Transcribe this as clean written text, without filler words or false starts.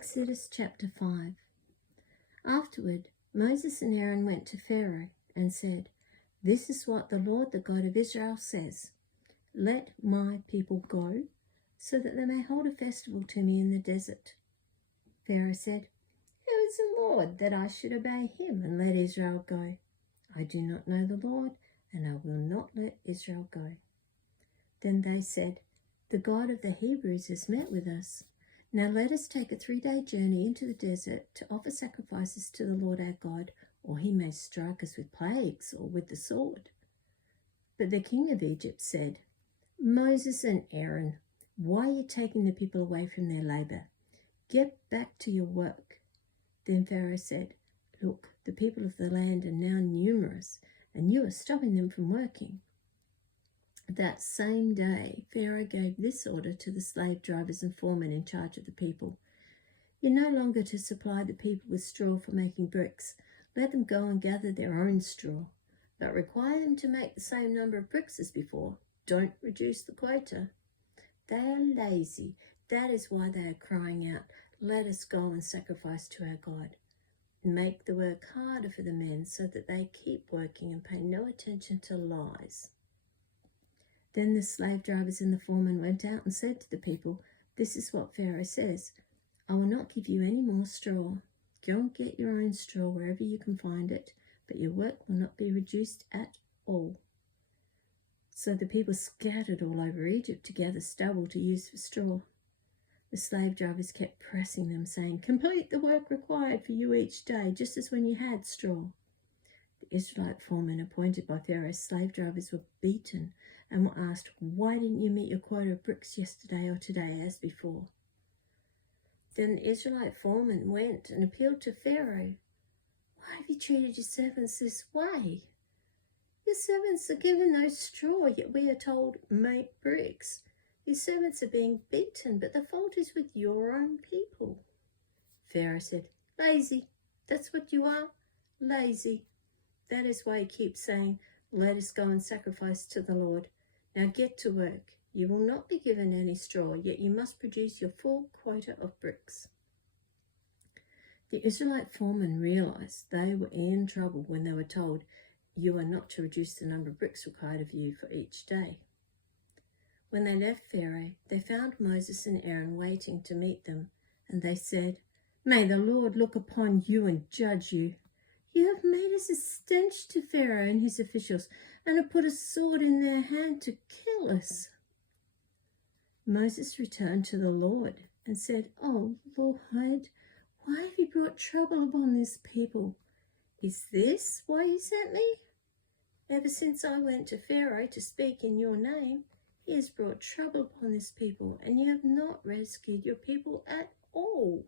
Exodus chapter 5. Afterward, Moses and Aaron went to Pharaoh and said, "This is what the Lord, the God of Israel, says. Let my people go, so that they may hold a festival to me in the desert." Pharaoh said, "Who is the Lord that I should obey him and let Israel go? I do not know the Lord, and I will not let Israel go." Then they said, "The God of the Hebrews has met with us. Now let us take a 3-day journey into the desert to offer sacrifices to the Lord our God, or he may strike us with plagues or with the sword." But the king of Egypt said, "Moses and Aaron, why are you taking the people away from their labor? Get back to your work." Then Pharaoh said, "Look, the people of the land are now numerous, and you are stopping them from working." That same day, Pharaoh gave this order to the slave drivers and foremen in charge of the people: "You're no longer to supply the people with straw for making bricks. Let them go and gather their own straw, but require them to make the same number of bricks as before. Don't reduce the quota." They are lazy. That is why they are crying out, "Let us go and sacrifice to our God." Make the work harder for the men so that they keep working and pay no attention to lies. Then the slave drivers and the foremen went out and said to the people, "This is what Pharaoh says. I will not give you any more straw. Go and get your own straw wherever you can find it, but your work will not be reduced at all." So the people scattered all over Egypt to gather stubble to use for straw. The slave drivers kept pressing them, saying, "Complete the work required for you each day, just as when you had straw." The Israelite foremen appointed by Pharaoh's slave drivers were beaten and were asked, "Why didn't you meet your quota of bricks yesterday or today as before?" Then the Israelite foreman went and appealed to Pharaoh. "Why have you treated your servants this way? Your servants are given no straw, yet we are told, 'Make bricks.' Your servants are being beaten, but the fault is with your own people." Pharaoh said, "Lazy, that's what you are, lazy. That is why you keep saying, 'Let us go and sacrifice to the Lord.' Now get to work. You will not be given any straw, yet you must produce your full quota of bricks." The Israelite foremen realized they were in trouble when they were told, "You are not to reduce the number of bricks required of you for each day." When they left Pharaoh, they found Moses and Aaron waiting to meet them, and they said, "May the Lord look upon you and judge you. You have made us a stench to Pharaoh and his officials, and have put a sword in their hand to kill us." Moses returned to the Lord and said, "Oh Lord, why have you brought trouble upon this people? Is this why you sent me? Ever since I went to Pharaoh to speak in your name, he has brought trouble upon this people, and you have not rescued your people at all."